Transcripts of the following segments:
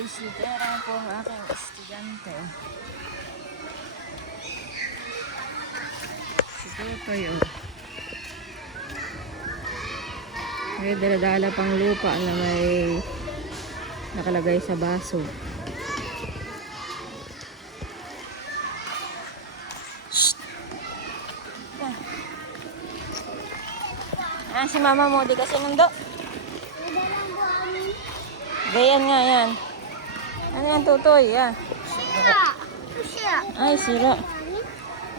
guys, litera po ang aking estudyante. Si Tutoy, oh. May daladala pang lupa na may nakalagay sa baso. Shhh! Ah, si mama mo, di kasi nundo. Gayan nga yan. Ano yan, Tutoy? Yan. Ay, sira.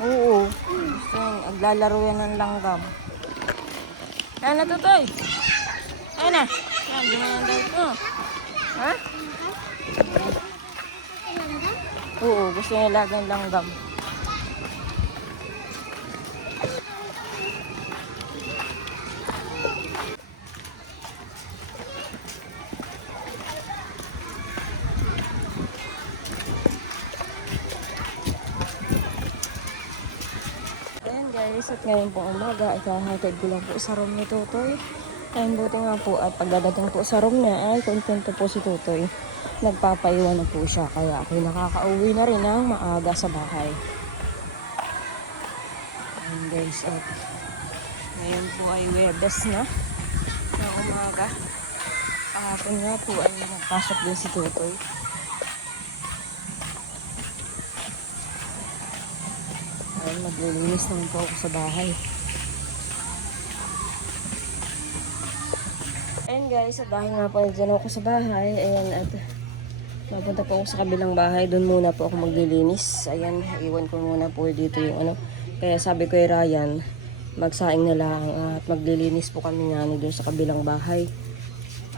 Oo. Gusto yun. Aglalaro yan ng langgam. Ayan na, Tutoy. Ayan na. Ayan, di mo na daw ito. Ha? Oo, gusto niya lagi ng langgam. Guys, at ngayon po umaga, ikahatid ko lang po sa room ni Tutoy. Ayun, buti nga po at pagdadating po sa room niya ay kontento po si Tutoy. Nagpapaiwan na po siya, kaya ako nakaka-uwi na rin ng maaga sa bahay. Ayun guys, at ngayon po ay Webes na umaga. Kahapon nga po ay nagpasok din si Tutoy. Maglilinis naman po ako sa bahay. Ayan guys, at dahil nga po dyan ako sa bahay, ayan, at mapunta po ako sa kabilang bahay. Doon muna po ako maglilinis. Ayan, iwan ko muna po dito yung ano. Kaya sabi ko kay Ryan, magsaing na lang at maglilinis po kami nga doon sa kabilang bahay.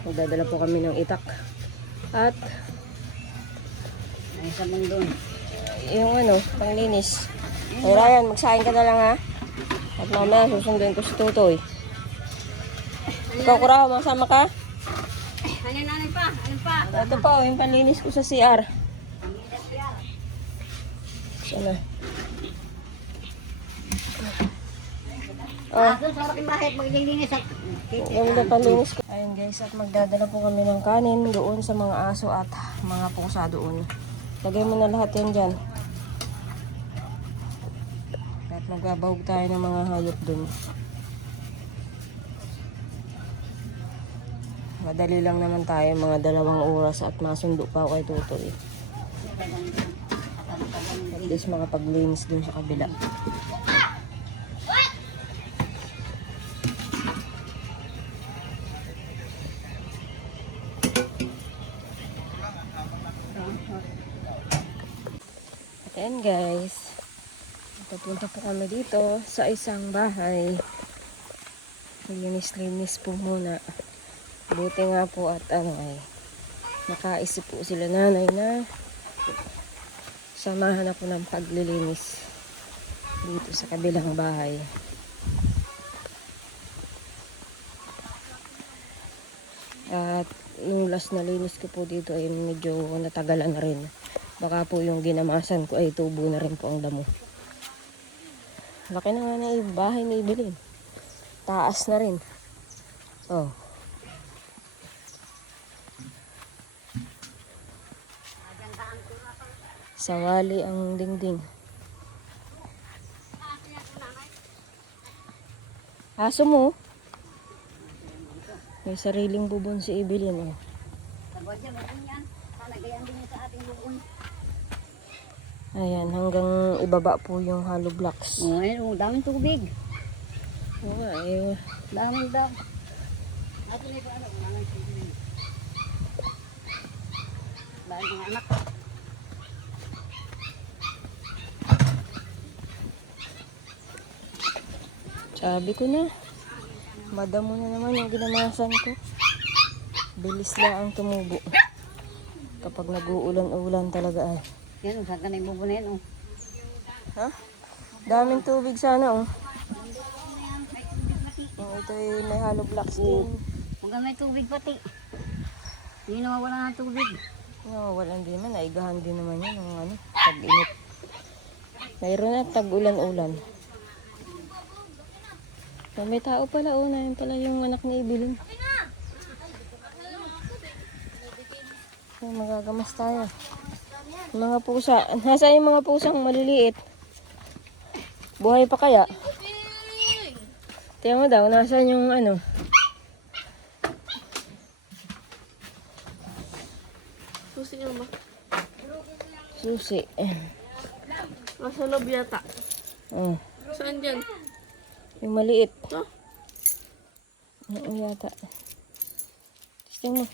Magdadala po kami ng itak. At ay sa mundo. Yung ano, panglinis. Hey Ryan, magsaing ka na lang ha. At mamaya susunduin ko si Tutoy. Ikaw Kuraw, masama ka? Ano pa? Ano pa? Ito pa, yung panlinis ko sa CR. Sana. Oh. Doon sa aking bahay, maglilinis at Yung panlinis ko. Ayun guys, at magdadala po kami ng kanin doon sa mga aso at mga pusa doon. Lagay mo na lahat yan dyan. At magbabawag tayo ng mga hayop doon. Madali lang naman tayo, mga 2 oras at masundo pa ako kay Tutoy. At least makapaglinis dun sa kabila. Ayan guys, papunta po kami dito sa isang bahay. Linis-linis po muna. Buti nga po at ay nakaisip po sila nanay na samahan ako ng paglilinis dito sa kabilang bahay. At yung last na linis ko po dito ay medyo natagalan na rin. Baka po yung ginamasan ko ay tubo na rin po ang damo. Laki na nga na yung bahay na ibilin. Taas na rin. Oh. Sawali ang dingding. Aso mo? May sariling bubon si Evelyn. Oh. Ayan, hanggang ibaba po yung hollow blocks. oh, ayun, daming tubig. Oo nga, eh. Daming daw. Ato nito ano, daming tubig. Daming anak. Sabi ko na, madamo na naman yung ginamasan ko. Bilis lang ang tumubo. Kapag nag-uulan-ulan talaga ay. Yan, saan ka na ibubo na yan, oh. Ha? Daming tubig sana, oh. Ito ay may hollow blocks din. Huwag may tubig pati. Hindi nawawala ng tubig. No, walang din naman. Naigahan din naman yun. Ng ano, tag-init. Mayroon na tag-ulan-ulan. So, may tao pala. Oh, na yun pala yung anak ni Evelyn. So, magagamas tayo. Mga pusa. Nasaan yung mga pusang maliliit? Buhay pa kaya? Tingnan mo daw, nasaan yung ano? Susi nga ba? Susi. Nasa loob yata. Oh, Saan dyan? yung maliit. Ito? Oo yata. Tingnan mo.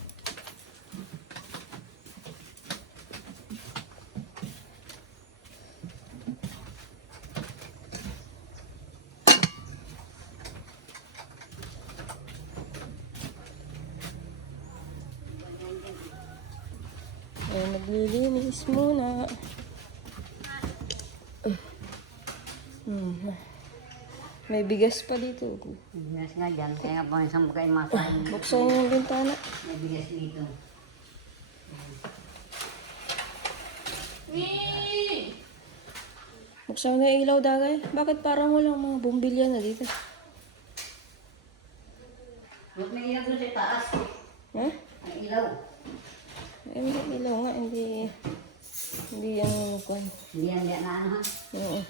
Eh, naglilinis muna. May bigas pa dito. Bigas nga dyan. Kaya nga po isang magkain masahin. Buksan yung bintana. May bigas dito. Buksan mo na yung ilaw, Dagay. Bakit parang walang mga bumbilya na dito? Huwag may ilaw doon sa taas. Ha? Ang ilaw. Eh, may ilaw nga. Hindi yung kwan. Hindi yan na ano ha. Oo.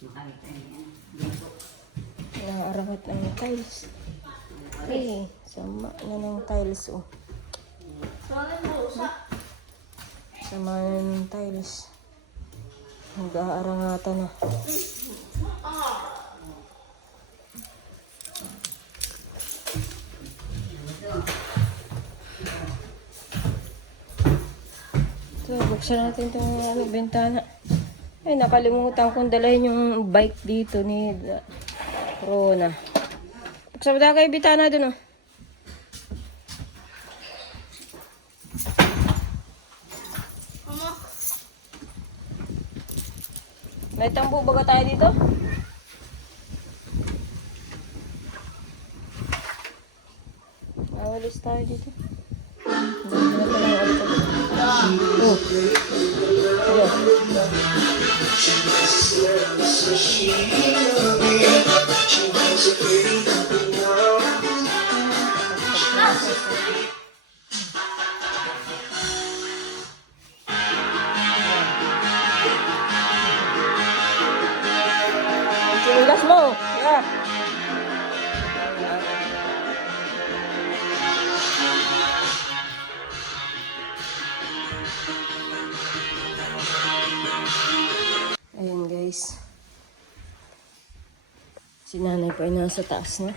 Makakita niya. Dito. Naarangat ang tiles. Eh, sama na ng tiles, oh. Sama na ng tiles. Nag-aarangatan na. Ito, buksan natin itong bintana. Ay, nakalimutan kong dalahin yung bike dito ni Rona. Buksan mo tayo kayo bintana dun, oh. May tambo baga tayo dito? Awalis tayo dito. Oh. Sinulas mo. Yeah. Ayan guys. Si nanay po ay nasa taas na.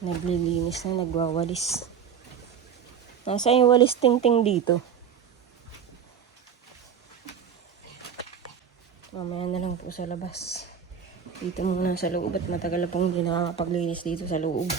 Naglilinis na, nagwawalis. Nasa yung walis ting-ting dito. Mamaya na lang po sa labas. Dito muna sa loob at matagal na pong hindi nakakapaglinis dito sa loob.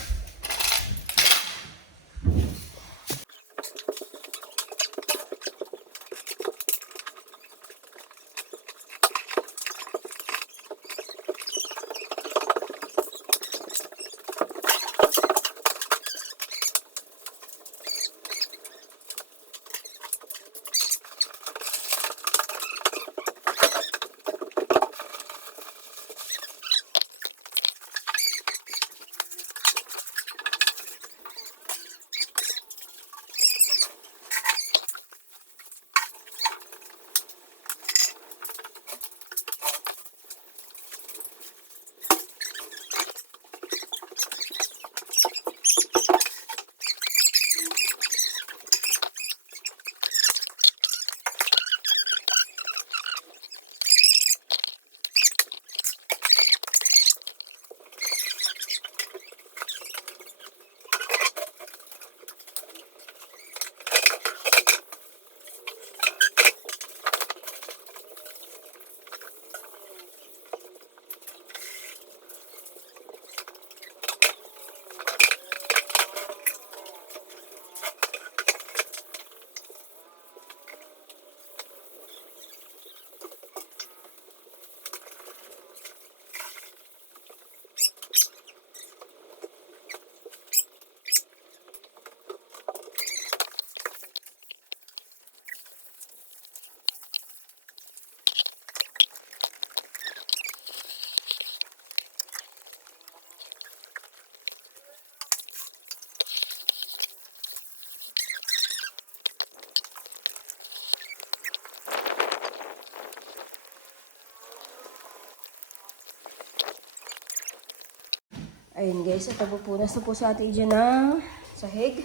Ayun guys, at pupunas na po sa atin dyan ng sahig.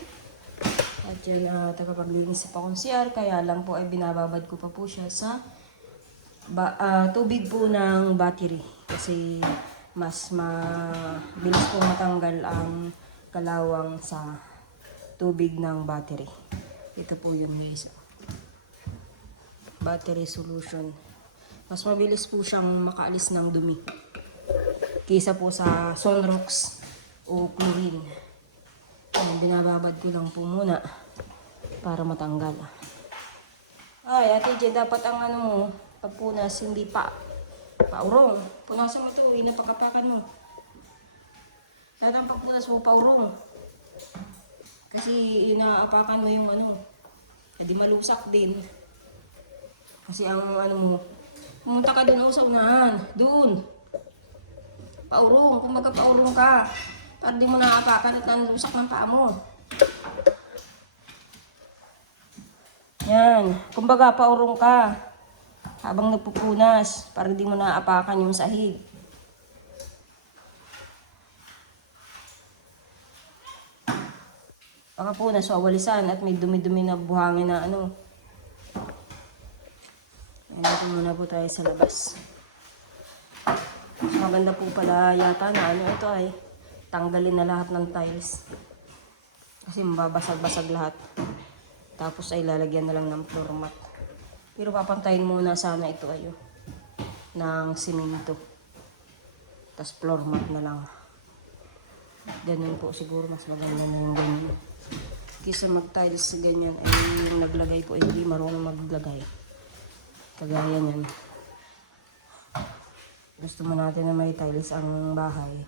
At yan, tagapaglinis pa akong CR, kaya lang po ay binababad ko pa po siya sa tubig po ng battery. Kasi mas mabilis po matanggal ang kalawang sa tubig ng battery. Ito po yun guys. Battery solution. Mas mabilis po siyang makaalis ng dumi kaysa po sa Sunrox o chlorine. Ayan, binababad ko lang po muna para matanggal. Ay, Ate J, dapat ang ano mo, pagpunas, hindi paurong. Punasan mo ito, inapakapakan mo. Lahat ang pagpunas mo, paurong. Kasi inaapakan mo yung ano, hindi malusak din. Kasi ang ano mo, pumunta ka dun sa unahan, dun. Paurong, kumbaga paurong ka. Para di mo naapakan at nalusak ng paa mo. Yan, kumbaga paurong ka habang nagpupunas para di mo naapakan yung sahig. Pagkapunas, wawalisan at may dumi-dumi na buhangin na ano. Ayan, dito muna po tayo sa labas. Maganda po pala yata na ano ito ay tanggalin na lahat ng tiles. Kasi mababasag-basag lahat. Tapos ay lalagyan na lang ng floor mat. Pero papantayin muna sana ito ayo ng simento. Tapos floor mat na lang. Ganun po siguro mas maganda na yung ganyan. Kisa mag-tiles sa ganyan ay yung naglagay po ay hindi marunong maglagay. Kagaya niyan. Gusto mo natin na may tiles ang bahay.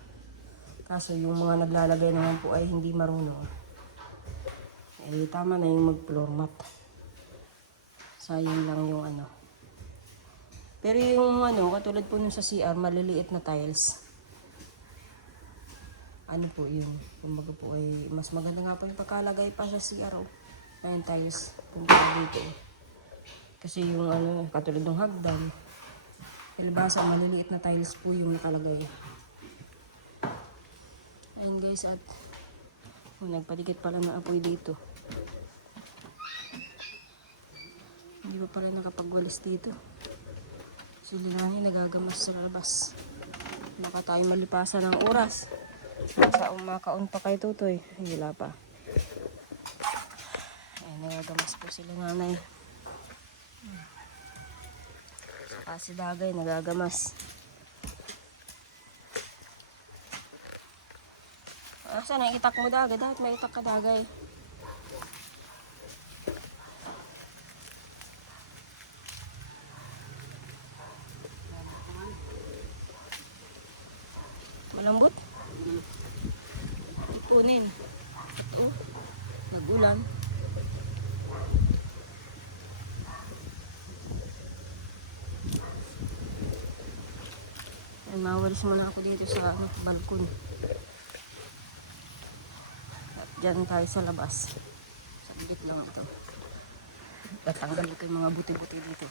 Kaso yung mga naglalagay naman po ay hindi marunong. Eh tama na yung mag-floor mat. Sayang lang yung ano. Pero yung ano, katulad po nun sa CR, maliliit na tiles. Ano po yun? Kumbaga po ay mas maganda nga po yung pagkalagay pa sa CR. Ayun tiles. Kumbaga dito. Kasi yung ano, katulad ng hagdan. Ilbasa, maliliit na tiles po yung nakalagay. Ayun guys, at nagpadikit pala ng apoy dito. Hindi pa pala nakapagwalis dito. So Lilani nagagamas sa labas. Baka tayo malipasan ng oras. Sa umakaon pa kay Tutoy. Ay, wala pa. Ayun, nagagamas po sila nanay. Si Dagay nagagamas. Saan ang itak mo, Dagay? Dapat may itak ka, Dagay. Malambot? Ipunin. Ito, nag-ulan. Mawalis muna ako dito sa balkon. At dyan tayo sa labas. Saglit lang ito. Tatanggal ito yung mga buti-buti dito.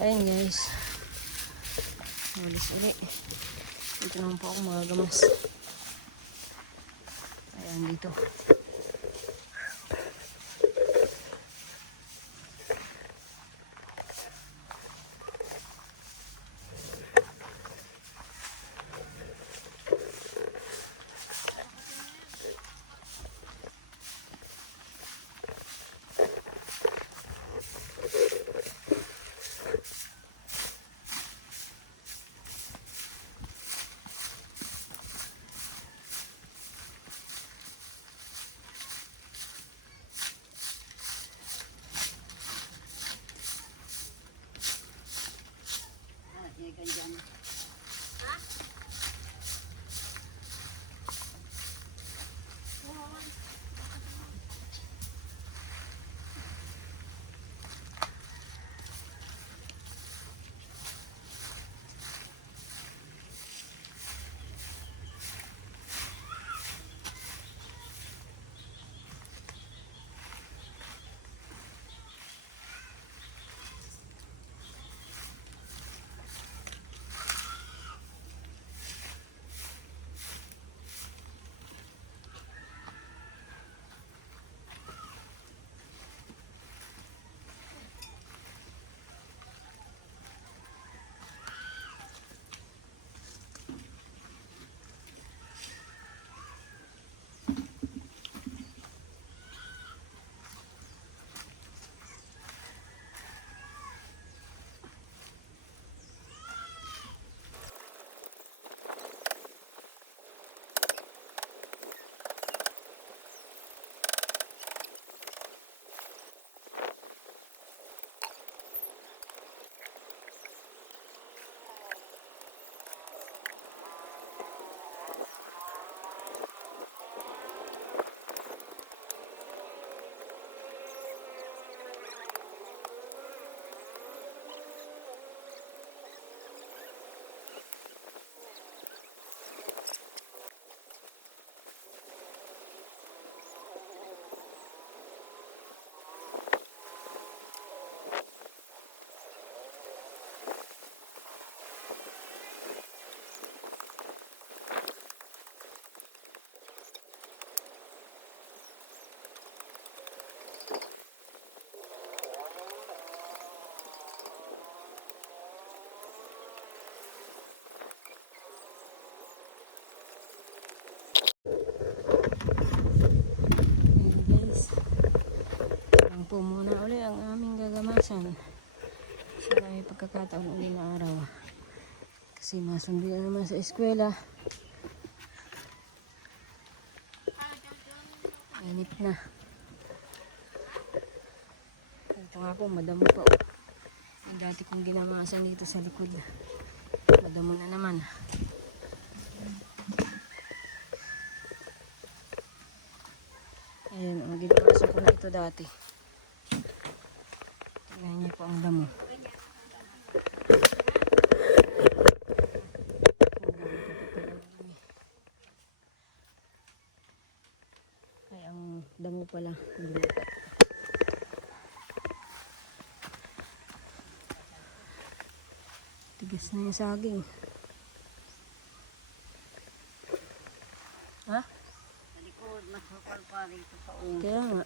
Ayun guys. Walis ulit. Dito naman po ako magagamas. Ayan dito. Po muna uli ang aming gagamasan sa may pagkakataon uli na araw kasi masundi na naman sa eskwela. Init na. Ito nga po, madamo pa. Ang dati kong ginamasan dito sa likod, madamo na naman. Ayan, ang ginamasan ko na ito dati. Tingnan niyo po ang damo. Ay, ang damo pala. Tigas na yung saging. Ha? Sa likod, mas hukal pa dito pa. Kaya nga.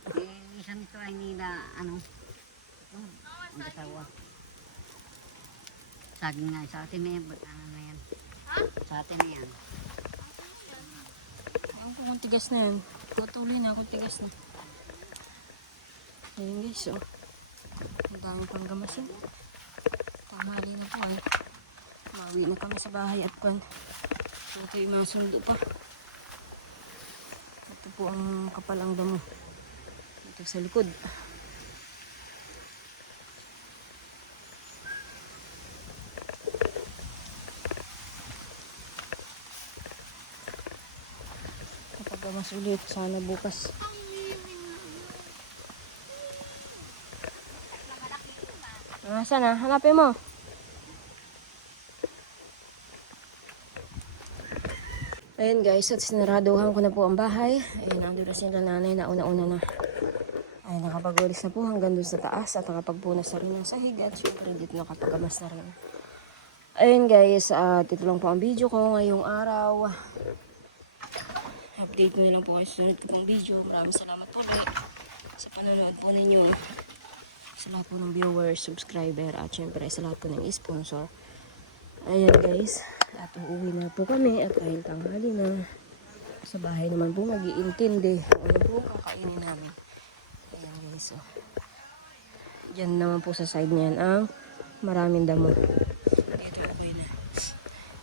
Isang ito ay nila, ano, ang kasawa. Saging nga, sa atin na yan, ba't ano na yan? Sa atin na yan. Ewan ko kung tigas na yan. Matuloy na kung tigas na. Ayun guys, oh. Ang dami pang gamas yun. Tamali na po eh. Mawi na kami sa bahay at kwan. Ito yung mga sundo pa. Ito po ang kapalang damo. Ito sa likod. Kapagamas ulit. Sana bukas. Saan na? Hanapin mo. Ayan guys, at sinaraduhan ko na po ang bahay. Ayan, nandun na sila nanay na una-una na. Ay, nakapag-walis na po hanggang dun sa taas at nakapagpunas na rin ng sahig at syempre dito nakapagamas na rin. Ayun guys, at ito lang po ang video ko ngayong araw. Update nyo lang po kayo sa sunod ko pong video. Maraming salamat po ulit sa panonood po ninyo. Sa lahat po ng viewers, subscriber at syempre sa lahat po ng sponsor. Ayan guys, at uuwi na po kami at dahil tanghali na. Sa bahay naman po mag-iintindi kung ano po kakainin namin. Ayan guys, so. Diyan naman po sa side niyan ang maraming damo. Dito okay na.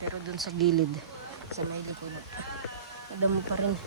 Pero dun sa gilid, sa may likuran, damo pa rin.